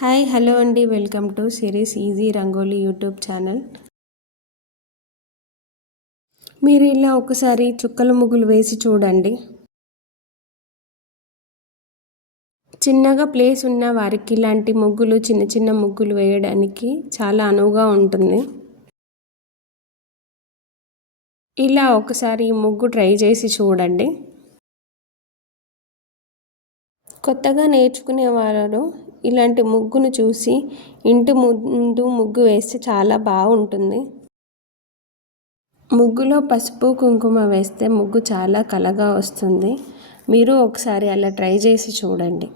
Hi hello అండి, welcome to series easy rangoli YouTube channel. మీరు ఇలా ఒకసారి చుక్కల ముగ్గులు వేసి చూడండి. చిన్నగా ప్లేస్ ఉన్న వారికి ఇలాంటి ముగ్గులు చిన్న చిన్న ముగ్గులు వేయడానికి చాలా అనువుగా ఉంటుంది. ఇలా ఒకసారి ఈ ముగ్గు ట్రై చేసి చూడండి. కొత్తగా నేర్చుకునే వారు ఇలాంటి ముగ్గును చూసి ఇంటి ముందు ముగ్గు వేస్తే చాలా బాగుంటుంది. ముగ్గులో పసుపు కుంకుమ వేస్తే ముగ్గు చాలా కళగా వస్తుంది. మీరు ఒకసారి అలా ట్రై చేసి చూడండి.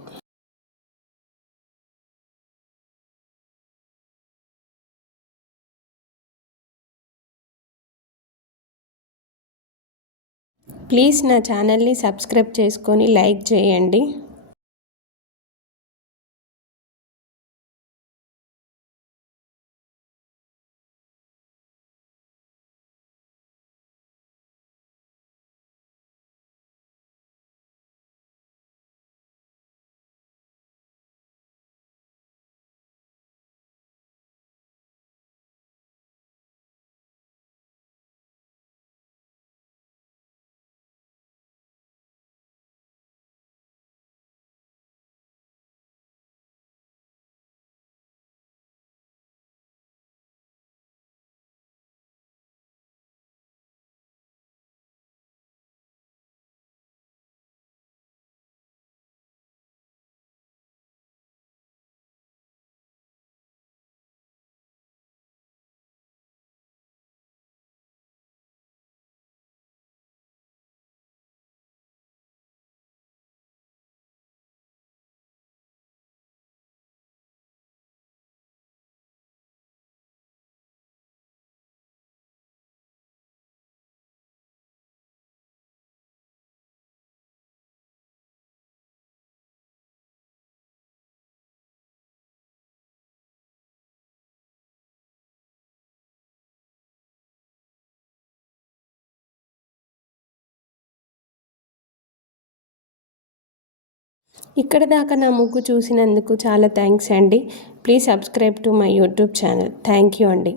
ప్లీజ్ నా ఛానల్ని సబ్స్క్రైబ్ చేసుకొని లైక్ చేయండి. ఇక్కడ దాకా నా ముగ్గు చూసినందుకు చాలా థ్యాంక్స్ అండి. Please subscribe to my YouTube channel. Thank you అండి.